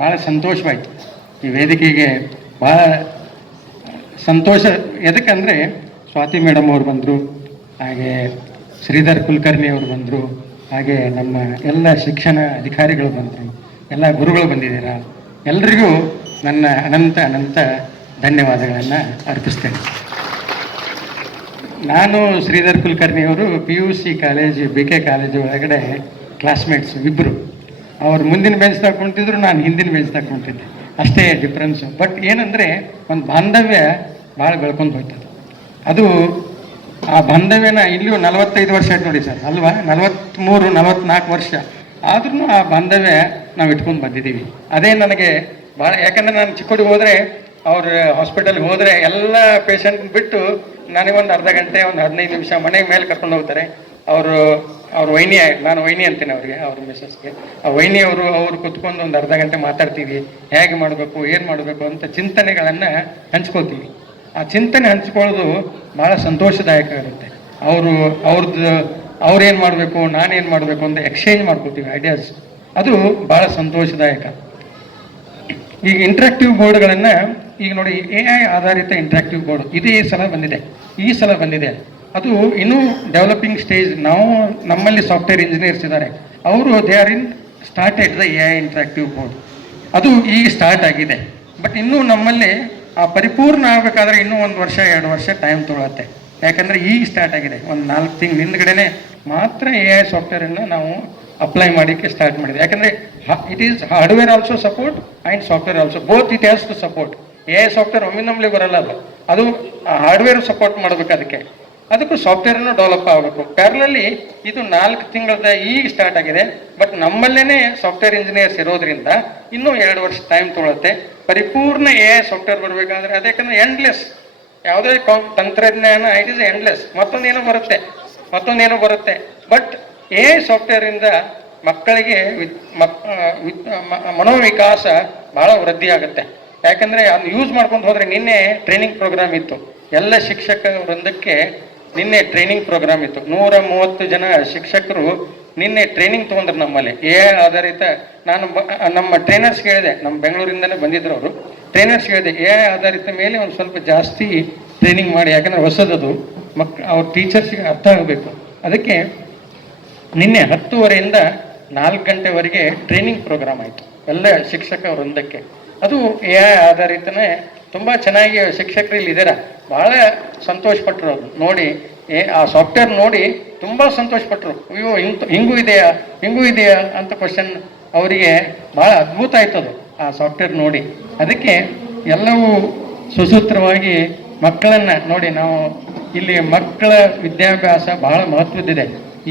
ಭಾಳ ಸಂತೋಷವಾಯಿತು. ಈ ವೇದಿಕೆಗೆ ಭಾಳ ಸಂತೋಷ. ಎದಕ್ಕಂದರೆ ಸ್ವಾತಿ ಮೇಡಮ್ ಅವರು ಬಂದರು, ಹಾಗೆ ಶ್ರೀಧರ್ ಕುಲಕರ್ಣಿ ಅವರು ಬಂದರು, ಹಾಗೆ ನಮ್ಮ ಎಲ್ಲ ಶಿಕ್ಷಣ ಅಧಿಕಾರಿಗಳು ಬಂದರು, ಎಲ್ಲ ಗುರುಗಳು ಬಂದಿದ್ದೀರಾ. ಎಲ್ರಿಗೂ ನನ್ನ ಅನಂತ ಧನ್ಯವಾದಗಳನ್ನು ಅರ್ಪಿಸ್ತೇನೆ. ನಾನು ಶ್ರೀಧರ್ ಕುಲಕರ್ಣಿಯವರು PUC ಕಾಲೇಜು BK ಕಾಲೇಜು ಒಳಗಡೆ ಕ್ಲಾಸ್ಮೇಟ್ಸು ಇಬ್ಬರು. ಅವ್ರು ಮುಂದಿನ ಬೆಂಚ್ ತಗೊಂತಿದ್ರು, ನಾನು ಹಿಂದಿನ ಬೆಂಚ್ ತಗೊಂತಿದ್ದೆ, ಅಷ್ಟೇ ಡಿಫ್ರೆನ್ಸು. ಬಟ್ ಏನಂದರೆ ಒಂದು ಬಾಂಧವ್ಯ ಭಾಳ ಬೆಳ್ಕೊಂಡು ಹೋಗ್ತದೆ. ಅದು ಆ ಬಾಂಧವ್ಯನ ಇಲ್ಲಿಯೂ 45 ವರ್ಷ ಆಯ್ತು ನೋಡಿ ಸರ್, ಅಲ್ವಾ? 43-44 ವರ್ಷ ಆದ್ರೂ ಆ ಬಾಂಧವ್ಯ ನಾವು ಇಟ್ಕೊಂಡು ಬಂದಿದ್ದೀವಿ. ಅದೇ ನನಗೆ ಭಾಳ, ಯಾಕಂದರೆ ನಾನು ಚಿಕ್ಕೋಡಿಗೆ ಹೋದರೆ, ಅವ್ರ ಹಾಸ್ಪಿಟಲ್ಗೆ ಹೋದರೆ ಎಲ್ಲ ಪೇಷಂಟ್ ಬಿಟ್ಟು ನನಗೊಂದು ಅರ್ಧ ಗಂಟೆ, ಒಂದು 15 ನಿಮಿಷ ಮನೆಗೆ ಮೇಲೆ ಕರ್ಕೊಂಡು ಹೋಗ್ತಾರೆ. ಅವ್ರ ವೈನಿ, ನಾನು ವೈನಿ ಅಂತೀನಿ ಅವ್ರಿಗೆ, ಅವ್ರ ಮಿಸಸ್ಗೆ. ಆ ವೈನಿ ಅವರು ಕುತ್ಕೊಂಡು ಒಂದು ಅರ್ಧ ಗಂಟೆ ಮಾತಾಡ್ತೀವಿ, ಹೇಗೆ ಮಾಡಬೇಕು, ಏನು ಮಾಡಬೇಕು ಅಂತ ಚಿಂತನೆಗಳನ್ನು ಹಂಚ್ಕೋತೀವಿ. ಆ ಚಿಂತನೆ ಹಂಚ್ಕೊಳ್ಳೋದು ಭಾಳ ಸಂತೋಷದಾಯಕ ಇರುತ್ತೆ. ಅವ್ರೇನು ಮಾಡಬೇಕು, ನಾನೇನು ಮಾಡಬೇಕು ಅಂತ ಎಕ್ಸ್ಚೇಂಜ್ ಮಾಡ್ಕೋತೀವಿ ಐಡಿಯಾಸ್. ಅದು ಭಾಳ ಸಂತೋಷದಾಯಕ. ಈಗ ಇಂಟ್ರಾಕ್ಟಿವ್ ಬೋರ್ಡ್ಗಳನ್ನು ಈಗ ನೋಡಿ, AI ಆಧಾರಿತ ಇಂಟ್ರಾಕ್ಟಿವ್ ಬೋರ್ಡ್ ಇದೇ ಈ ಸಲ ಬಂದಿದೆ. ಅದು ಇನ್ನೂ ಡೆವಲಪಿಂಗ್ ಸ್ಟೇಜ್. ನಮ್ಮಲ್ಲಿ ಸಾಫ್ಟ್ವೇರ್ ಇಂಜಿನಿಯರ್ಸ್ ಇದ್ದಾರೆ, ಅವರು they are in started the AI interactive board. ಅದು ಈಗ ಸ್ಟಾರ್ಟ್ ಆಗಿದೆ. ಬಟ್ ಇನ್ನೂ ನಮ್ಮಲ್ಲಿ ಆ ಪರಿಪೂರ್ಣ ಆಗಬೇಕಾದ್ರೆ ಇನ್ನೂ 1 ವರ್ಷ 2 ವರ್ಷ ಟೈಮ್ ತೊಗೊಳತ್ತೆ. ಯಾಕಂದರೆ ಈಗ ಸ್ಟಾರ್ಟ್ ಆಗಿದೆ. ಒಂದು 4 ತಿಂಗಳು ಹಿಂದ್ಗಡೆನೆ ಮಾತ್ರ AI ಸಾಫ್ಟ್ವೇರನ್ನು ನಾವು ಅಪ್ಲೈ ಮಾಡೋಕ್ಕೆ ಸ್ಟಾರ್ಟ್ ಮಾಡಿದೆ. ಯಾಕಂದರೆ it is hardware also support and software also, both it has to support. AI software ಒಮ್ಮಿಂದೊಮ್ಮೆ ಬರಲ್ಲ, ಅದು ಹಾರ್ಡ್ವೇರ್ ಸಪೋರ್ಟ್ ಮಾಡಬೇಕು. ಅದಕ್ಕೂ ಸಾಫ್ಟ್ವೇರನ್ನು ಡೆವಲಪ್ ಆಗಬೇಕು. ಪ್ಯಾರಲಲ್ಲಿ ಇದು 4 ತಿಂಗಳದ ಈಗ ಸ್ಟಾರ್ಟ್ ಆಗಿದೆ. ಬಟ್ ನಮ್ಮಲ್ಲೇ ಸಾಫ್ಟ್ವೇರ್ ಇಂಜಿನಿಯರ್ಸ್ ಇರೋದ್ರಿಂದ ಇನ್ನೂ 2 ವರ್ಷ ಟೈಮ್ ತೊಗೊಳುತ್ತೆ ಪರಿಪೂರ್ಣ AI ಸಾಫ್ಟ್ವೇರ್ ಬರಬೇಕಾದ್ರೆ. ಅದಕ್ಕಂದ್ರೆ ಎಂಡ್ಲೆಸ್, ಯಾವುದೇ ತಂತ್ರಜ್ಞಾನ ಇಟ್ ಈಸ್ ಎಂಡ್ಲೆಸ್. ಮತ್ತೊಂದೇನೋ ಬರುತ್ತೆ. ಬಟ್ AI ಸಾಫ್ಟ್ವೇರಿಂದ ಮಕ್ಕಳಿಗೆ ಮನೋವಿಕಾಸ ಭಾಳ ವೃದ್ಧಿ ಆಗುತ್ತೆ. ಯಾಕಂದರೆ ಅದನ್ನು ಯೂಸ್ ಮಾಡ್ಕೊಂಡು ಹೋದರೆ, ನಿನ್ನೆ ಟ್ರೈನಿಂಗ್ ಪ್ರೋಗ್ರಾಮ್ ಇತ್ತು, ಎಲ್ಲ ಶಿಕ್ಷಕ ವೃಂದಕ್ಕೆ ನಿನ್ನೆ ಟ್ರೈನಿಂಗ್ ಪ್ರೋಗ್ರಾಮ್ ಇತ್ತು. 130 ಜನ ಶಿಕ್ಷಕರು ನಿನ್ನೆ ಟ್ರೈನಿಂಗ್ ತೊಗೊಂಡ್ರು ನಮ್ಮಲ್ಲಿ AI ಆಧಾರಿತ. ನಾನು ನಮ್ಮ ಟ್ರೈನರ್ಸ್ ಹೇಳಿದೆ, ನಮ್ಮ ಬೆಂಗಳೂರಿಂದಲೇ ಬಂದಿದ್ರು ಅವರು. ಟ್ರೈನರ್ಸ್ ಹೇಳಿದೆ, AI ಆಧಾರಿತ ಮೇಲೆ ಒಂದು ಸ್ವಲ್ಪ ಜಾಸ್ತಿ ಟ್ರೈನಿಂಗ್ ಮಾಡಿ, ಯಾಕಂದರೆ ಹೊಸದದು ಅವ್ರ ಟೀಚರ್ಸ್ಗೆ ಅರ್ಥ ಆಗಬೇಕು. ಅದಕ್ಕೆ ನಿನ್ನೆ 10:30ಯಿಂದ 4 ಗಂಟೆವರೆಗೆ ಟ್ರೈನಿಂಗ್ ಪ್ರೋಗ್ರಾಮ್ ಆಯಿತು ಎಲ್ಲ ಶಿಕ್ಷಕ ವೃಂದಕ್ಕೆ. ಅದು AI ಆಧಾರಿತನೇ ತುಂಬ ಚೆನ್ನಾಗಿ ಶಿಕ್ಷಕರು ಇಲ್ಲಿ ಇದ್ದೀರಾ, ಭಾಳ ಸಂತೋಷಪಟ್ಟರು ಅವರು ನೋಡಿ. ಆ ಸಾಫ್ಟ್ವೇರ್ ನೋಡಿ ತುಂಬ ಸಂತೋಷಪಟ್ಟರು. ಅಯ್ಯೋ ಹಿಂಗೂ ಇದೆಯಾ ಅಂತ ಕ್ವಶನ್ ಅವರಿಗೆ ಭಾಳ ಅದ್ಭುತ ಆಯ್ತದು ಆ ಸಾಫ್ಟ್ವೇರ್ ನೋಡಿ. ಅದಕ್ಕೆ ಎಲ್ಲವೂ ಸುಸೂತ್ರವಾಗಿ ಮಕ್ಕಳನ್ನು ನೋಡಿ, ನಾವು ಇಲ್ಲಿ ಮಕ್ಕಳ ವಿದ್ಯಾಭ್ಯಾಸ ಬಹಳ ಮಹತ್ವದ್ದಿದೆ.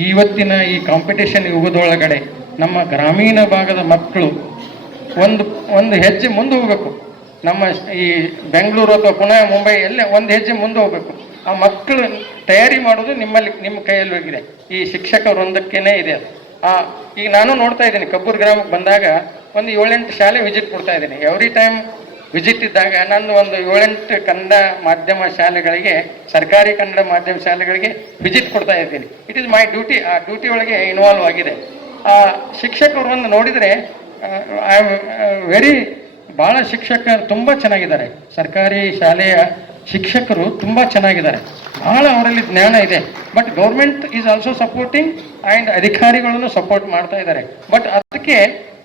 ಇವತ್ತಿನ ಈ ಕಾಂಪಿಟೇಷನ್ ಯುಗದೊಳಗಡೆ ನಮ್ಮ ಗ್ರಾಮೀಣ ಭಾಗದ ಮಕ್ಕಳು ಒಂದು ಹೆಜ್ಜೆ ಮುಂದೆ ಹೋಗ್ಬೇಕು. ನಮ್ಮ ಈ ಬೆಂಗಳೂರು ಅಥವಾ ಪುಣೆ ಮುಂಬೈ ಎಲ್ಲ ಒಂದು ಹೆಜ್ಜೆ ಮುಂದೆ ಹೋಗ್ಬೇಕು. ಆ ಮಕ್ಕಳು ತಯಾರಿ ಮಾಡೋದು ನಿಮ್ಮ ಕೈಯಲ್ಲಿ ಹೋಗಿದೆ, ಈ ಶಿಕ್ಷಕ ವೃಂದಕ್ಕೇನೆ ಇದೆ ಅದು. ಈಗ ನಾನು ನೋಡ್ತಾ ಇದ್ದೀನಿ, ಕಬ್ಬೂರು ಗ್ರಾಮಕ್ಕೆ ಬಂದಾಗ ಒಂದು 7-8 ಶಾಲೆ ವಿಸಿಟ್ ಕೊಡ್ತಾ ಇದ್ದೀನಿ. ಎವ್ರಿ ಟೈಮ್ ವಿಸಿಟ್ ಇದ್ದಾಗ ನಾನು ಒಂದು 7-8 ಕನ್ನಡ ಮಾಧ್ಯಮ ಶಾಲೆಗಳಿಗೆ, ಸರ್ಕಾರಿ ಕನ್ನಡ ಮಾಧ್ಯಮ ಶಾಲೆಗಳಿಗೆ ವಿಸಿಟ್ ಕೊಡ್ತಾ ಇದ್ದೀನಿ. It is my duty. ಆ ಡ್ಯೂಟಿ ಒಳಗೆ ಇನ್ವಾಲ್ವ್ ಆಗಿದೆ. ಆ ಶಿಕ್ಷಕರು ಒಂದು ನೋಡಿದರೆ ಐ ಆಮ್ ಭಾಳ ಶಿಕ್ಷಕರು ತುಂಬ ಚೆನ್ನಾಗಿದ್ದಾರೆ. ಸರ್ಕಾರಿ ಶಾಲೆಯ ಶಿಕ್ಷಕರು ತುಂಬ ಚೆನ್ನಾಗಿದ್ದಾರೆ, ಭಾಳ ಅವರಲ್ಲಿ ಜ್ಞಾನ ಇದೆ. But government is also supporting and ಅಧಿಕಾರಿಗಳನ್ನು ಸಪೋರ್ಟ್ ಮಾಡ್ತಾ ಇದ್ದಾರೆ. ಬಟ್ ಅದಕ್ಕೆ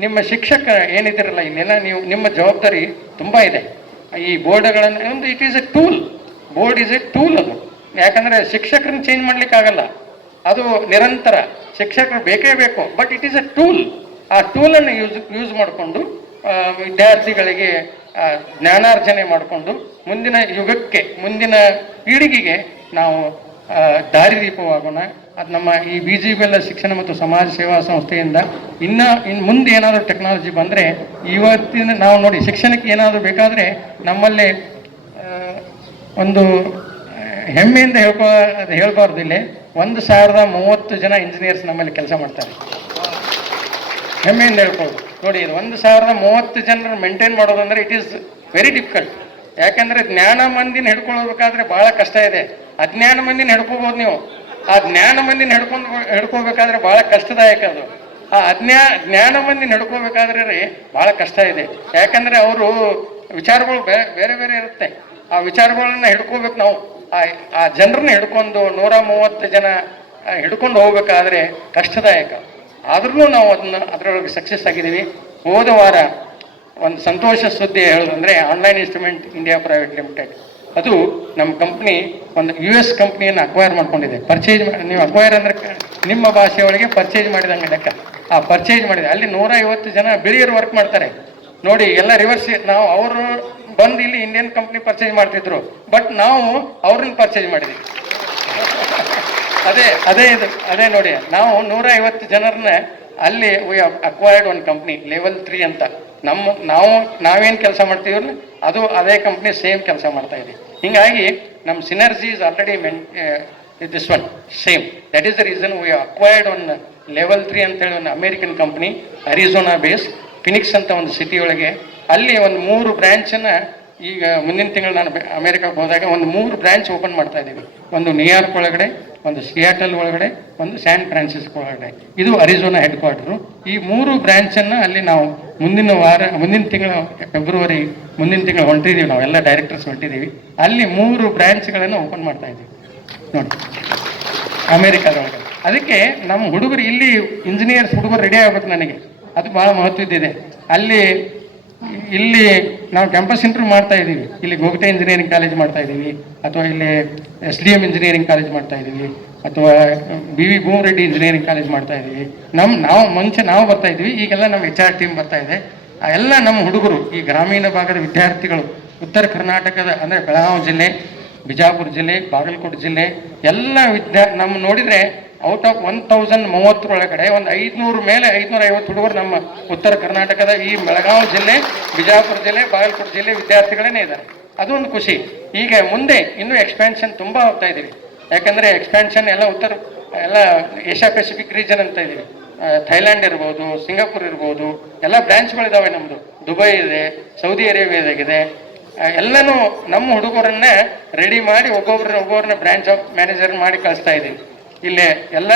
ನಿಮ್ಮ ಶಿಕ್ಷಕ ಏನಿದ್ದೀರಲ್ಲ ಇಲ್ಲೆಲ್ಲ, ನಿಮ್ಮ ಜವಾಬ್ದಾರಿ ತುಂಬ ಇದೆ. ಈ ಬೋರ್ಡ್ಗಳನ್ನು ಒಂದು it is A tool, board is A tool. ಅದು ಯಾಕಂದರೆ ಶಿಕ್ಷಕರನ್ನ ಚೇಂಜ್ ಮಾಡಲಿಕ್ಕಾಗಲ್ಲ, ಅದು ನಿರಂತರ ಶಿಕ್ಷಕರು ಬೇಕೇ ಬೇಕು. But it is A tool. ಆ ಟೂಲನ್ನು ಯೂಸ್ ಮಾಡಿಕೊಂಡು ವಿದ್ಯಾರ್ಥಿಗಳಿಗೆ ಜ್ಞಾನಾರ್ಜನೆ ಮಾಡಿಕೊಂಡು ಮುಂದಿನ ಯುಗಕ್ಕೆ, ಮುಂದಿನ ಪೀಳಿಗೆಗೆ ನಾವು ದಾರಿದೀಪವಾಗೋಣ. ಅದು ನಮ್ಮ ಈ BGBL ಶಿಕ್ಷಣ ಮತ್ತು ಸಮಾಜ ಸೇವಾ ಸಂಸ್ಥೆಯಿಂದ ಇನ್ನು ಮುಂದೆ ಏನಾದರೂ ಟೆಕ್ನಾಲಜಿ ಬಂದರೆ, ಇವತ್ತಿನ ನಾವು ನೋಡಿ ಶಿಕ್ಷಣಕ್ಕೆ ಏನಾದರೂ ಬೇಕಾದರೆ ನಮ್ಮಲ್ಲಿ ಒಂದು ಹೆಮ್ಮೆಯಿಂದ ಹೇಳ್ಬಾರ್ದು, ಇಲ್ಲಿ 1030 ಜನ ಇಂಜಿನಿಯರ್ಸ್ ನಮ್ಮಲ್ಲಿ ಕೆಲಸ ಮಾಡ್ತಾರೆ. ಹೆಮ್ಮೆಯಿಂದ ಹೇಳ್ಬೋದು ನೋಡಿ. 1030 ಜನರು ಮೇಂಟೈನ್ ಮಾಡೋದಂದ್ರೆ ಇಟ್ ಈಸ್ ವೆರಿ ಡಿಫಿಕಲ್ಟ್. ಯಾಕಂದರೆ ಜ್ಞಾನ ಮಂದಿನ ಹಿಡ್ಕೊಳ್ಬೇಕಾದ್ರೆ ಭಾಳ ಕಷ್ಟ ಇದೆ. ಅಜ್ಞಾನ ಮಂದಿನ ಹಿಡ್ಕೋಬೋದು ನೀವು, ಆ ಜ್ಞಾನ ಮಂದಿನ ಹಿಡ್ಕೋಬೇಕಾದ್ರೆ ಭಾಳ ಕಷ್ಟದಾಯಕ ಅದು. ಆ ಜ್ಞಾನವನ್ನು ನಡ್ಕೋಬೇಕಾದ್ರೆ ರೀ ಭಾಳ ಕಷ್ಟ ಇದೆ. ಯಾಕಂದ್ರೆ ಅವರು ವಿಚಾರಗಳು ಬೇರೆ ಬೇರೆ ಇರುತ್ತೆ. ಆ ವಿಚಾರಗಳನ್ನ ಹಿಡ್ಕೋಬೇಕು ನಾವು. ಆ ಜನರನ್ನ ಹಿಡ್ಕೊಂಡು 130 ಜನ ಹಿಡ್ಕೊಂಡು ಹೋಗ್ಬೇಕಾದ್ರೆ ಕಷ್ಟದಾಯಕ. ಆದ್ರೂ ನಾವು ಅದರೊಳಗೆ ಸಕ್ಸಸ್ ಆಗಿದ್ದೀವಿ. ಹೋದ ವಾರ ಒಂದು ಸಂತೋಷ ಸುದ್ದಿ ಹೇಳೋದಂದ್ರೆ online instrument India private limited ಅದು ನಮ್ಮ ಕಂಪ್ನಿ ಒಂದು US ಕಂಪ್ನಿಯನ್ನು ಅಕ್ವೈರ್ ಮಾಡ್ಕೊಂಡಿದೆ. ಪರ್ಚೇಸ್ ನೀವು ಅಕ್ವೈರ್ ಅಂದ್ರೆ ನಿಮ್ಮ ಭಾಷೆಯೊಳಗೆ ಪರ್ಚೇಸ್ ಮಾಡಿದಂಗೆ ಲೆಕ್ಕ. ಆ ಪರ್ಚೇಸ್ ಮಾಡಿದೆ ಅಲ್ಲಿ 150 ಜನ ಬಿಳಿಯರು ವರ್ಕ್ ಮಾಡ್ತಾರೆ ನೋಡಿ. ಎಲ್ಲ ರಿವರ್ಸ್. ನಾವು ಅವರು ಬಂದು ಇಲ್ಲಿ ಇಂಡಿಯನ್ ಕಂಪ್ನಿ ಪರ್ಚೇಸ್ ಮಾಡ್ತಿದ್ರು, ಬಟ್ ನಾವು ಅವ್ರನ್ನ ಪರ್ಚೇಸ್ ಮಾಡಿದ್ವಿ. ಅದೇ ನೋಡಿ, ನಾವು 150 ಜನರನ್ನ ಅಲ್ಲಿ ವಿ ಅಕ್ವೈರ್ಡ್ ಒಂದು ಕಂಪ್ನಿ ಲೆವೆಲ್ 3 ಅಂತ. ನಾವೇನು ಕೆಲಸ ಮಾಡ್ತೀವಲ್ಲ ಅದು ಅದೇ ಕಂಪ್ನಿ ಸೇಮ್ ಕೆಲಸ ಮಾಡ್ತಾ ಇದೆ. ಹಿಂಗಾಗಿ ನಮ್ಮ synergy is already this one same. That is the reason we acquired one level 3 ಅಂತೇಳಿ ಒಂದು American company, Arizona base, Phoenix ಅಂತ ಒಂದು ಸಿಟಿ ಒಳಗೆ. ಅಲ್ಲಿ ಒಂದು 3 ಬ್ರ್ಯಾಂಚನ್ನು ಈಗ ಮುಂದಿನ ತಿಂಗಳು ನಾನು ಅಮೇರಿಕಾಗೆ ಹೋದಾಗ ಒಂದು 3 ಬ್ರ್ಯಾಂಚ್ ಓಪನ್ ಮಾಡ್ತಾ ಇದ್ದೀವಿ. ಒಂದು ನ್ಯೂಯಾರ್ಕ್ ಒಳಗಡೆ, ಒಂದು ಸಿಯಾಟಲ್ ಒಳಗಡೆ, ಒಂದು ಸ್ಯಾನ್ ಫ್ರಾನ್ಸಿಸ್ಕೋ ಒಳಗಡೆ. ಇದು ಅರಿಜೋನಾ ಹೆಡ್ ಕ್ವಾರ್ಟರು. ಈ 3 ಬ್ರ್ಯಾಂಚನ್ನು ಅಲ್ಲಿ ನಾವು ಮುಂದಿನ ತಿಂಗಳು ಫೆಬ್ರವರಿ ಮುಂದಿನ ತಿಂಗಳು ಹೊಂಟಿದ್ದೀವಿ. ನಾವು ಎಲ್ಲ ಡೈರೆಕ್ಟರ್ಸ್ ಹೊಂಟಿದ್ದೀವಿ. ಅಲ್ಲಿ 3 ಬ್ರ್ಯಾಂಚ್ಗಳನ್ನು ಓಪನ್ ಮಾಡ್ತಾ ಇದ್ದೀವಿ ನೋಡಿ ಅಮೇರಿಕಾದೊಳಗೆ. ಅದಕ್ಕೆ ನಮ್ಮ ಹುಡುಗರು ಇಲ್ಲಿ ಇಂಜಿನಿಯರ್ಸ್ ಹುಡುಗರು ರೆಡಿ ಆಗ್ಬೇಕು ನನಗೆ. ಅದು ಭಾಳ ಮಹತ್ವದ್ದಿದೆ. ಇಲ್ಲಿ ನಾವು ಕ್ಯಾಂಪಸ್ ಇಂಟರ್ವ್ಯೂ ಮಾಡ್ತಾ ಇದ್ದೀವಿ. ಇಲ್ಲಿ ಗೋಗಟೆ ಇಂಜಿನಿಯರಿಂಗ್ ಕಾಲೇಜ್ ಮಾಡ್ತಾ ಇದ್ದೀವಿ, ಅಥವಾ ಇಲ್ಲಿ SDM ಇಂಜಿನಿಯರಿಂಗ್ ಕಾಲೇಜ್ ಮಾಡ್ತಾ ಇದ್ದೀವಿ, ಅಥವಾ BV ಭೂಮರೆಡ್ಡಿ ಇಂಜಿನಿಯರಿಂಗ್ ಕಾಲೇಜ್ ಮಾಡ್ತಾ ಇದ್ದೀವಿ. ನಾವು ಬರ್ತಾ ಇದ್ದೀವಿ. ಈಗೆಲ್ಲ ನಮ್ಮ HR ಟೀಮ್ ಬರ್ತಾ ಇದೆ. ಎಲ್ಲ ನಮ್ಮ ಹುಡುಗರು ಈ ಗ್ರಾಮೀಣ ಭಾಗದ ವಿದ್ಯಾರ್ಥಿಗಳು, ಉತ್ತರ ಕರ್ನಾಟಕದ ಅಂದರೆ ಬೆಳಗಾವಿ ಜಿಲ್ಲೆ, ಬಿಜಾಪುರ ಜಿಲ್ಲೆ, ಬಾಗಲಕೋಟೆ ಜಿಲ್ಲೆ ಎಲ್ಲ ನಮ್ಮ ನೋಡಿದರೆ ಔಟ್ ಆಫ್ 1030 ಒಳಗಡೆ ಒಂದು 500 ಮೇಲೆ 550 ಹುಡುಗರು ನಮ್ಮ ಉತ್ತರ ಕರ್ನಾಟಕದ ಈ ಬೆಳಗಾವಿ ಜಿಲ್ಲೆ, ಬಿಜಾಪುರ ಜಿಲ್ಲೆ, ಬಾಗಲಕೋಟೆ ಜಿಲ್ಲೆ ವಿದ್ಯಾರ್ಥಿಗಳೇ ಇದ್ದಾರೆ. ಅದೊಂದು ಖುಷಿ. ಈಗ ಮುಂದೆ ಇನ್ನೂ ಎಕ್ಸ್ಪ್ಯಾನ್ಷನ್ ತುಂಬ ಹೋಗ್ತಾ ಇದ್ದೀವಿ. ಯಾಕಂದರೆ ಎಕ್ಸ್ಪ್ಯಾನ್ಷನ್ ಎಲ್ಲ ಏಷ್ಯಾ ಪೆಸಿಫಿಕ್ ರೀಜನ್ ಅಂತ ಇದ್ದೀವಿ. ಥೈಲ್ಯಾಂಡ್ ಇರ್ಬೋದು, ಸಿಂಗಾಪುರ್ ಇರ್ಬೋದು, ಎಲ್ಲ ಬ್ರ್ಯಾಂಚ್ಗಳಿದ್ದಾವೆ ನಮ್ಮದು. ದುಬೈ ಇದೆ, ಸೌದಿ ಅರೇಬಿಯಾದಾಗಿದೆ. ಎಲ್ಲನೂ ನಮ್ಮ ಹುಡುಗರನ್ನ ರೆಡಿ ಮಾಡಿ ಒಬ್ಬೊಬ್ಬರನ್ನ ಬ್ರಾಂಚ್ ಆಫ್ ಮ್ಯಾನೇಜರ್ ಮಾಡಿ ಕಳಿಸ್ತಾ ಇದ್ದೀವಿ ಇಲ್ಲೇ ಎಲ್ಲ.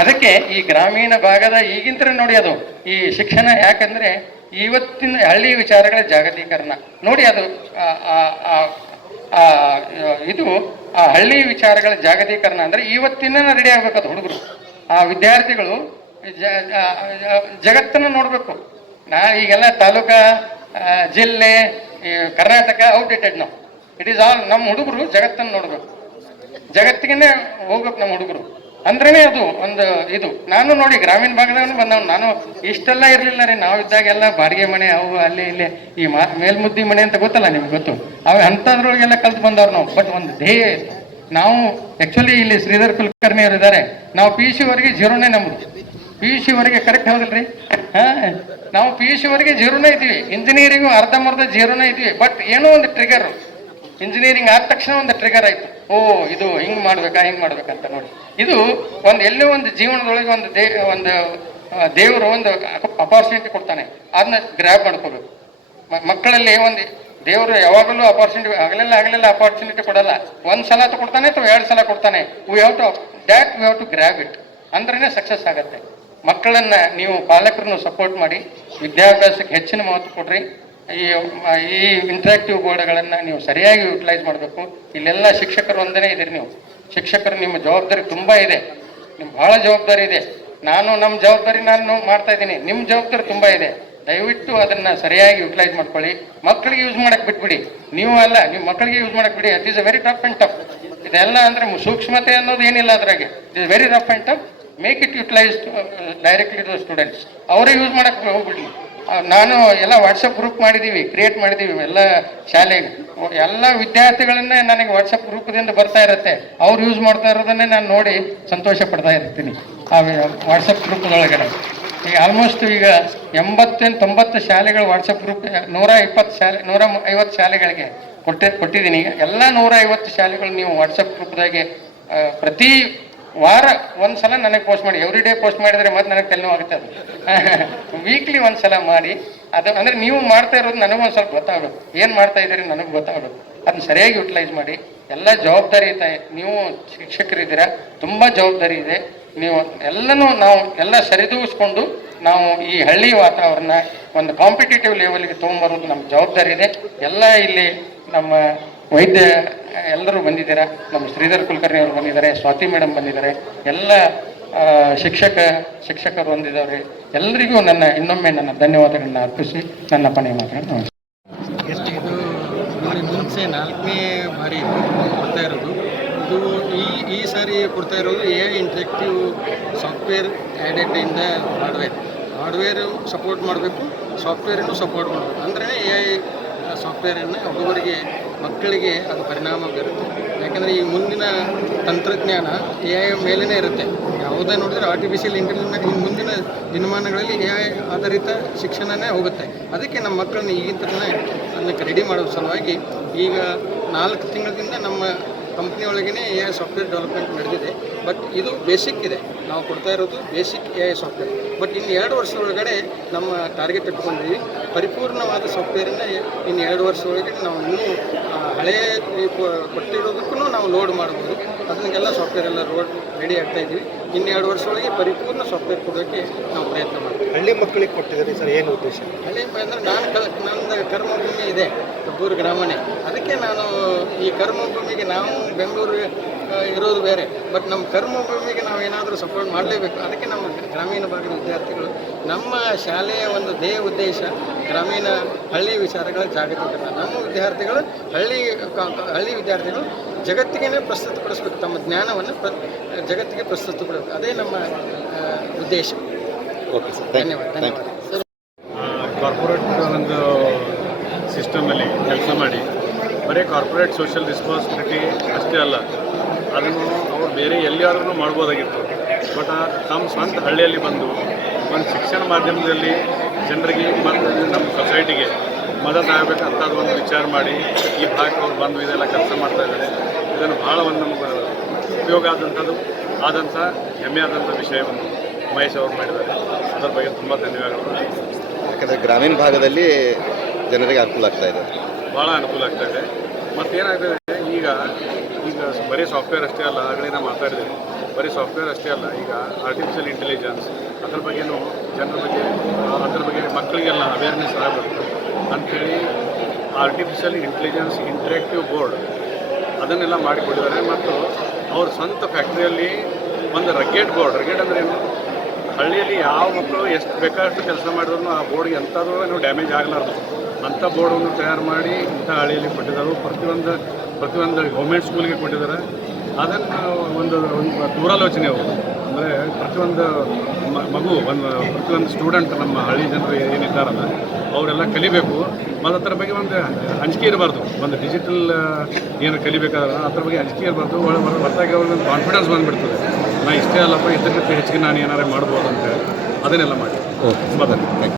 ಅದಕ್ಕೆ ಈ ಗ್ರಾಮೀಣ ಭಾಗದ ಈಗಿಂತ ನೋಡಿ ಅದು ಈ ಶಿಕ್ಷಣ. ಯಾಕಂದ್ರೆ ಇವತ್ತಿನ ಹಳ್ಳಿ ವಿಚಾರಗಳ ಜಾಗತೀಕರಣ ನೋಡಿ. ಅದು ಇದು ಆ ಹಳ್ಳಿ ವಿಚಾರಗಳ ಜಾಗತೀಕರಣ ಅಂದ್ರೆ ಇವತ್ತಿನ ರೆಡಿ ಆಗ್ಬೇಕದು ಹುಡುಗರು. ಆ ವಿದ್ಯಾರ್ಥಿಗಳು ಜಗತ್ತನ್ನು ನೋಡ್ಬೇಕು. ಈಗೆಲ್ಲ ತಾಲೂಕಾ, ಜಿಲ್ಲೆ, ಕರ್ನಾಟಕ ಔಟ್ಡೇಟೆಡ್ ನಾವು. It is all. ನಮ್ಮ ಹುಡುಗರು ಜಗತ್ತನ್ನು ನೋಡ್ಬೇಕು, ಜಗತ್ತಿಗೆ ಹೋಗ್ಬೇಕು ನಮ್ಮ ಹುಡುಗರು. ಅಂದ್ರೇನೆ ಅದು ಒಂದು ಇದು. ನಾನು ನೋಡಿ ಗ್ರಾಮೀಣ ಭಾಗದಾಗ ಬಂದವ್. ನಾನು ಇಷ್ಟೆಲ್ಲ ಇರಲಿಲ್ಲ ರೀ. ನಾವಿದ್ದಾಗೆಲ್ಲ ಬಾಡಿಗೆ ಮನೆ, ಅವು ಅಲ್ಲಿ ಇಲ್ಲಿ ಈ ಮೇಲ್ಮುದ್ದಿ ಮನೆ ಅಂತ ಗೊತ್ತಲ್ಲ ನಿಮ್ಗೆ, ಗೊತ್ತು. ಅವು ಅಂಥದ್ರೊಳಗೆಲ್ಲ ಕಲ್ತು ಬಂದವ್ರು ನಾವು. ಬಟ್ ಒಂದು ಧ್ಯೇಯ ನಾವು ಆ್ಯಕ್ಚುಲಿ ಇಲ್ಲಿ ಶ್ರೀಧರ್ ಕುಲಕರ್ಣಿ ಅವರು ಇದ್ದಾರೆ. ನಾವು PUC ವರೆಗೆ ಜೀರೋನೇ ನಮ್ಮದು. PUC ವರೆಗೆ ಕರೆಕ್ಟ್ ಹೌದಲ್ರಿ? ನಾವು PUC ವರೆಗೆ ಜೀರೋನೇ ಇದ್ದೀವಿ. ಇಂಜಿನಿಯರಿಂಗು ಅರ್ಧಂಬರ್ಧ ಜೀರೋನೇ ಇದ್ವಿ. ಬಟ್ ಏನೋ ಒಂದು ಟ್ರಿಗರ್, ಇಂಜಿನಿಯರಿಂಗ್ ಆದ ತಕ್ಷಣ ಒಂದು ಟ್ರಿಗರ್ ಆಯ್ತು. ಇದು ಹಿಂಗೆ ಮಾಡ್ಬೇಕಂತ ನೋಡಿ. ಇದು ಎಲ್ಲೋ ಒಂದು ಜೀವನದೊಳಗೆ ಒಂದು ದೇವರು ಒಂದು ಅಪಾರ್ಚುನಿಟಿ ಕೊಡ್ತಾನೆ. ಅದನ್ನ ಗ್ರ್ಯಾಬ್ ಮಾಡ್ಕೋಬೇಕು. ಮಕ್ಕಳಲ್ಲಿ ಒಂದು ದೇವರು ಯಾವಾಗಲೂ ಅಪಾರ್ಚುನಿಟಿ ಆಗಲೆಲ್ಲ ಅಪಾರ್ಚುನಿಟಿ ಕೊಡಲ್ಲ. ಒಂದು ಸಲ ಕೊಡ್ತಾನೆ ಅಥವಾ 2 ಸಲ ಕೊಡ್ತಾನೆ. We have to grab it. ಅಂದ್ರೇ ಸಕ್ಸಸ್ ಆಗತ್ತೆ. ಮಕ್ಕಳನ್ನ ನೀವು ಪಾಲಕರನ್ನು ಸಪೋರ್ಟ್ ಮಾಡಿ, ವಿದ್ಯಾಭ್ಯಾಸಕ್ಕೆ ಹೆಚ್ಚಿನ ಮಹತ್ವ ಕೊಡ್ರಿ. ಈ ಇಂಟ್ರಾಕ್ಟಿವ್ ಬೋರ್ಡ್ಗಳನ್ನು ನೀವು ಸರಿಯಾಗಿ ಯುಟಿಲೈಸ್ ಮಾಡಬೇಕು. ಇಲ್ಲೆಲ್ಲ ಶಿಕ್ಷಕರು ಒಂದೇ ಇದ್ದೀರಿ. ನೀವು ಶಿಕ್ಷಕರು, ನಿಮ್ಮ ಜವಾಬ್ದಾರಿ ತುಂಬ ಇದೆ. ನಿಮ್ಗೆ ಭಾಳ ಜವಾಬ್ದಾರಿ ಇದೆ. ನಮ್ಮ ಜವಾಬ್ದಾರಿ ನಾನು ಮಾಡ್ತಾ ಇದ್ದೀನಿ. ನಿಮ್ಮ ಜವಾಬ್ದಾರಿ ತುಂಬ ಇದೆ. ದಯವಿಟ್ಟು ಅದನ್ನು ಸರಿಯಾಗಿ ಯುಟಿಲೈಸ್ ಮಾಡ್ಕೊಳ್ಳಿ. ಮಕ್ಕಳಿಗೆ ಯೂಸ್ ಮಾಡಕ್ಕೆ ಬಿಟ್ಬಿಡಿ. ನೀವು ಮಕ್ಕಳಿಗೆ ಯೂಸ್ ಮಾಡಕ್ಕೆ ಬಿಡಿ. It is a very tough and tough. ಇದೆಲ್ಲ ಅಂದರೆ ಸೂಕ್ಷ್ಮತೆ ಅನ್ನೋದು ಏನಿಲ್ಲ ಅದ್ರಾಗೆ. It is very rough and tough. Make it utilise directly to students. ಅವರೇ ಯೂಸ್ ಮಾಡಕ್ಕೆ ಹೋಗ್ಬಿಡ್ಲಿ. ನಾನು ಎಲ್ಲ ವಾಟ್ಸಪ್ ಗ್ರೂಪ್ ಕ್ರಿಯೇಟ್ ಮಾಡಿದ್ದೀವಿ ಎಲ್ಲ ಶಾಲೆಗೆ. ಎಲ್ಲ ವಿದ್ಯಾರ್ಥಿಗಳನ್ನೇ ನನಗೆ ವಾಟ್ಸಪ್ ಗ್ರೂಪದಿಂದ ಬರ್ತಾ ಇರುತ್ತೆ. ಅವ್ರು ಯೂಸ್ ಮಾಡ್ತಾ ಇರೋದನ್ನೇ ನಾನು ನೋಡಿ ಸಂತೋಷ ಪಡ್ತಾ ಇರ್ತೀನಿ ಆ ವಾಟ್ಸಪ್ ಗ್ರೂಪ್ಗಳೊಳಗಡೆ. ಈಗ ಆಲ್ಮೋಸ್ಟ್ ಈಗ 80-90 ಶಾಲೆಗಳು ವಾಟ್ಸಪ್ ಗ್ರೂಪ್, 150 ಶಾಲೆಗಳಿಗೆ ಕೊಟ್ಟಿದ್ದೀನಿ. ಈಗ ಎಲ್ಲ 150 ಶಾಲೆಗಳು ನೀವು ವಾಟ್ಸಪ್ ಗ್ರೂಪ್ದಾಗೆ ಪ್ರತಿ ವಾರ ಒಂದು ಸಲ ನನಗೆ ಪೋಸ್ಟ್ ಮಾಡಿ. ಎವ್ರಿ ಡೇ ಪೋಸ್ಟ್ ಮಾಡಿದರೆ ಮತ್ತೆ ನನಗೆ ತಲೆನೋವಾಗುತ್ತೆ. ಅದು ವೀಕ್ಲಿ ಒಂದು ಸಲ ಮಾಡಿ. ಅದು ಅಂದರೆ ನೀವು ಮಾಡ್ತಾ ಇರೋದು ನನಗೊಂದು ಸ್ವಲ್ಪ ಗೊತ್ತಾಗಬೇಕು. ಏನು ಮಾಡ್ತಾ ಇದ್ದೀರಿ ನನಗೆ ಗೊತ್ತಾಗಬೇಕು. ಅದನ್ನ ಸರಿಯಾಗಿ ಯುಟಿಲೈಸ್ ಮಾಡಿ. ಎಲ್ಲ ಜವಾಬ್ದಾರಿ ಇದೆ. ನೀವು ಶಿಕ್ಷಕರಿದ್ದೀರಾ, ತುಂಬ ಜವಾಬ್ದಾರಿ ಇದೆ. ನೀವು ಎಲ್ಲನೂ ನಾವು ಎಲ್ಲ ಸರಿದೂಗಿಸ್ಕೊಂಡು ನಾವು ಈ ಹಳ್ಳಿ ವಾತಾವರಣ ಒಂದು ಕಾಂಪಿಟೇಟಿವ್ ಲೆವೆಲ್ಗೆ ತೊಗೊಂಬರೋದು ನಮ್ಮ ಜವಾಬ್ದಾರಿ ಇದೆ. ಎಲ್ಲ ಇಲ್ಲಿ ನಮ್ಮ ವೈದ್ಯ ಎಲ್ಲರೂ ಬಂದಿದ್ದಾರೆ, ನಮ್ಮ ಶ್ರೀಧರ್ ಕುಲಕರ್ಣಿ ಅವರು ಬಂದಿದ್ದಾರೆ, ಸ್ವಾತಿ ಮೇಡಮ್ ಬಂದಿದ್ದಾರೆ, ಎಲ್ಲ ಶಿಕ್ಷಕರು ಬಂದಿದ್ದಾರೆ. ಎಲ್ಲರಿಗೂ ಇನ್ನೊಮ್ಮೆ ನನ್ನ ಧನ್ಯವಾದಗಳನ್ನ ಅರ್ಪಿಸಿ ನನ್ನ ಕೊನೆಯ ಮಾತನ್ನು ಇದು ನೋಡಿ ಮುಂಚೆ 4ನೇ ಬಾರಿ ಕೊಡ್ತಾ ಇರೋದು. ಇದು ಈ ಸಾರಿ ಕೊಡ್ತಾ ಇರೋದು AI ಇಂಟ್ರಾಕ್ಟಿವ್ ಸಾಫ್ಟ್ವೇರ್ ಆ್ಯಡೆಡ್ ಇಂದ ಹಾರ್ಡ್ವೇರು ಸಪೋರ್ಟ್ ಮಾಡಬೇಕು, ಸಾಫ್ಟ್ವೇರನ್ನು ಸಪೋರ್ಟ್ ಮಾಡಬೇಕು. ಅಂದರೆ AI ಸಾಫ್ಟ್ವೇರನ್ನು ಹುಡುಗರಿಗೆ ಮಕ್ಕಳಿಗೆ ಅದು ಪರಿಣಾಮ ಬೀರುತ್ತೆ. ಯಾಕಂದರೆ ಈ ಮುಂದಿನ ತಂತ್ರಜ್ಞಾನ AI ಮೇಲೇ ಇರುತ್ತೆ. ಯಾವುದೇ ನೋಡಿದ್ರೆ ಆರ್ಟಿಫಿಷಿಯಲ್ ಇಂಟೆಲಿಜೆನ್ಸ್ ಈ ಮುಂದಿನ ದಿನಮಾನಗಳಲ್ಲಿ AI ಆಧಾರಿತ ಶಿಕ್ಷಣನೇ ಹೋಗುತ್ತೆ. ಅದಕ್ಕೆ ನಮ್ಮ ಮಕ್ಕಳನ್ನ ಈಗಿಂತಲೇ ಅದಕ್ಕೆ ರೆಡಿ ಮಾಡೋ ಸಲುವಾಗಿ ಈಗ 4 ತಿಂಗಳಿಂದ ನಮ್ಮ ಕಂಪ್ನಿ ಒಳಗೇ AI ಸಾಫ್ಟ್ವೇರ್ ಡೆವಲಪ್ಮೆಂಟ್ ನಡೆದಿದೆ. ಬಟ್ ಇದು ಬೇಸಿಕ್ ಇದೆ, ನಾವು ಕೊಡ್ತಾ ಇರೋದು ಬೇಸಿಕ್ AI ಸಾಫ್ಟ್ವೇರ್. ಬಟ್ ಇನ್ನು 2 ವರ್ಷ ಒಳಗಡೆ ನಮ್ಮ ಟಾರ್ಗೆಟ್ ಇಟ್ಕೊಂಡಿದ್ದೀವಿ, ಪರಿಪೂರ್ಣವಾದ ಸಾಫ್ಟ್ವೇರನ್ನು ಇನ್ನು 2 ವರ್ಷ ಒಳಗಡೆ ನಾವು ಇನ್ನೂ ಹಳೆಯ ಕೊಟ್ಟಿರೋದಕ್ಕೂ ನಾವು ಲೋಡ್ ಮಾಡ್ಬೋದು. ಅದನ್ನೆಲ್ಲ ಸಾಫ್ಟ್ವೇರ್ ಎಲ್ಲ ರೆಡಿ ಆಗ್ತಾ ಇದ್ದೀವಿ. ಇನ್ನು 2 ವರ್ಷ ಒಳಗೆ ಪರಿಪೂರ್ಣ ಸಾಫ್ಟ್ವೇರ್ ಕೊಡೋಕ್ಕೆ ನಾವು ಪ್ರಯತ್ನ ಮಾಡ್ತೀವಿ. ಹಳ್ಳಿ ಮಕ್ಕಳಿಗೆ ಕೊಟ್ಟಿದ್ದಾರೆ ಸರ್, ಏನು ಉದ್ದೇಶ? ಹಳ್ಳಿ ಅಂದರೆ ನನ್ನ ಕರ್ಮಭೂಮಿ ಇದೆ ಕಬ್ಬೂರು ಗ್ರಾಮನೇ. ಅದಕ್ಕೆ ನಾನು ಈ ಕರ್ಮಭೂಮಿಗೆ ನಾವು ಬೆಂಗಳೂರು ಇರೋದು ಬೇರೆ, ಬಟ್ ನಮ್ಮ ಕರ್ಮಭೂಮಿಗೆ ನಾವು ಏನಾದರೂ ಸಪೋರ್ಟ್ ಮಾಡಲೇಬೇಕು. ಅದಕ್ಕೆ ನಮ್ಮ ಗ್ರಾಮೀಣ ಭಾಗದ ವಿದ್ಯಾರ್ಥಿಗಳು, ನಮ್ಮ ಶಾಲೆಯ ಒಂದು ಉದ್ದೇಶ ಗ್ರಾಮೀಣ ಹಳ್ಳಿ ವಿಚಾರಗಳ ಜಾಗತೀಕರಣ. ನಮ್ಮ ವಿದ್ಯಾರ್ಥಿಗಳು ಹಳ್ಳಿ ವಿದ್ಯಾರ್ಥಿಗಳು ಜಗತ್ತಿಗೆ ಪ್ರಸ್ತುತಪಡಿಸಬೇಕು, ತಮ್ಮ ಜ್ಞಾನವನ್ನು ಜಗತ್ತಿಗೆ ಪ್ರಸ್ತುತಪಡಬೇಕು. ಅದೇ ನಮ್ಮ ಉದ್ದೇಶ. ಓಕೆ ಸರ್, ಧನ್ಯವಾದ. ಕಾರ್ಪೊರೇಟ್ ಒಂದು ಸಿಸ್ಟಮಲ್ಲಿ ಕೆಲಸ ಮಾಡಿ ಬರೀ ಕಾರ್ಪೊರೇಟ್ ಸೋಷಿಯಲ್ ರೆಸ್ಪಾನ್ಸಿಬಿಲಿಟಿ ಅಷ್ಟೇ ಅಲ್ಲ, ಅದನ್ನು ಅವ್ರು ಬೇರೆ ಎಲ್ಲಿಯಾದ್ರೂ ಮಾಡ್ಬೋದಾಗಿತ್ತು. ಬಟ್ ತಮ್ಮ ಸ್ವಂತ ಹಳ್ಳಿಯಲ್ಲಿ ಬಂದು ಒಂದು ಶಿಕ್ಷಣ ಮಾಧ್ಯಮದಲ್ಲಿ ಜನರಿಗೆ ಮತ್ತು ನಮ್ಮ ಸೊಸೈಟಿಗೆ ಮದತ್ ಆಗಬೇಕಂತ ಒಂದು ವಿಚಾರ ಮಾಡಿ ಈ ಭಾಗಕ್ಕೆ ಅವ್ರು ಬಂದು ಇದೆಲ್ಲ ಕೆಲಸ ಮಾಡ್ತಾಯಿದ್ದಾರೆ. ಇದನ್ನು ಭಾಳ ಒಂದು ನಮಗೆ ಉಪಯೋಗ ಆದಂಥ ಹೆಮ್ಮೆ ಆದಂಥ ವಿಷಯವನ್ನು ಮಹೇಶ್ ಅವರು ಮಾಡಿದ್ದಾರೆ. ಅದರ ಬಗ್ಗೆ ತುಂಬ ಧನ್ಯವಾದಗಳು. ಯಾಕಂದರೆ ಗ್ರಾಮೀಣ ಭಾಗದಲ್ಲಿ ಜನರಿಗೆ ಅನುಕೂಲ ಆಗ್ತಾ ಇದೆ, ಭಾಳ ಅನುಕೂಲ ಆಗ್ತಾ ಇದೆ. ಮತ್ತೇನಾಗ್ತದೆ ಈಗ ಬರೀ ಸಾಫ್ಟ್ವೇರ್ ಅಷ್ಟೇ ಅಲ್ಲ, ಆಗಲೇ ನಾವು ಮಾತಾಡಿದೆ, ಬರೀ ಸಾಫ್ಟ್ವೇರ್ ಅಷ್ಟೇ ಅಲ್ಲ, ಈಗ ಆರ್ಟಿಫಿಷಿಯಲ್ ಇಂಟೆಲಿಜೆನ್ಸ್ ಅದ್ರ ಬಗ್ಗೆನೂ ಅದ್ರ ಬಗ್ಗೆ ಮಕ್ಕಳಿಗೆಲ್ಲ ಅವೇರ್ನೆಸ್ ಆಗಬೇಕು ಅಂಥೇಳಿ ಆರ್ಟಿಫಿಷಿಯಲ್ ಇಂಟೆಲಿಜೆನ್ಸ್ ಇಂಟ್ರಾಕ್ಟಿವ್ ಬೋರ್ಡ್ ಅದನ್ನೆಲ್ಲ ಮಾಡಿಕೊಟ್ಟಿದ್ದಾರೆ. ಮತ್ತು ಅವ್ರ ಸ್ವಂತ ಫ್ಯಾಕ್ಟ್ರಿಯಲ್ಲಿ ಒಂದು ರಕೆಟ್ ಅಂದರೆ ಏನು, ಹಳ್ಳಿಯಲ್ಲಿ ಯಾವ ಮಕ್ಕಳು ಎಷ್ಟು ಬೇಕಾದಷ್ಟು ಕೆಲಸ ಮಾಡಿದ್ರು ಆ ಬೋರ್ಡ್ಗೆ ಎಂಥದ್ದು ಏನೋ ಡ್ಯಾಮೇಜ್ ಆಗಲಾರ್ದು ಅಂಥ ಬೋರ್ಡನ್ನು ತಯಾರು ಮಾಡಿ ಇಂಥ ಹಳ್ಳಿಯಲ್ಲಿ ಕೊಟ್ಟಿದ್ದಾರೆ. ಪ್ರತಿಯೊಂದು ಗೌರ್ಮೆಂಟ್ ಸ್ಕೂಲ್ಗೆ ಕೊಟ್ಟಿದ್ದಾರೆ. ಅದನ್ನು ಒಂದು ದೂರಾಲೋಚನೆ ಅವರು, ಅಂದರೆ ಪ್ರತಿಯೊಂದು ಪ್ರತಿಯೊಂದು ಸ್ಟೂಡೆಂಟ್ ನಮ್ಮ ಹಳ್ಳಿ ಜನರು ಏನಿದ್ದಾರಲ್ಲ ಅವರೆಲ್ಲ ಕಲಿಬೇಕು. ಮತ್ತು ಅದ್ರ ಬಗ್ಗೆ ಒಂದು ಅಂಜಿಕೆ ಇರಬಾರ್ದು, ಒಂದು ಡಿಜಿಟಲ್ ಏನು ಕಲಿಬೇಕಾದ್ರೆ ಅದ್ರ ಬಗ್ಗೆ ಅಂಜಿಕೆ ಇರಬಾರ್ದು. ಹೊರತಾಗಿ ಅವ್ರಿಗೆ ಒಂದು ಕಾನ್ಫಿಡೆನ್ಸ್ ಬಂದುಬಿಡ್ತದೆ, ನಾ ಇಷ್ಟೇ ಅಲ್ಲಪ್ಪ, ಇದಕ್ಕಿಂತ ಹೆಚ್ಚಿಗೆ ನಾನು ಏನಾರು ಮಾಡ್ಬೋದು ಅಂತೇಳಿ ಅದನ್ನೆಲ್ಲ ಮಾಡಿ. ತುಂಬ ಧನ್ಯವಾದ.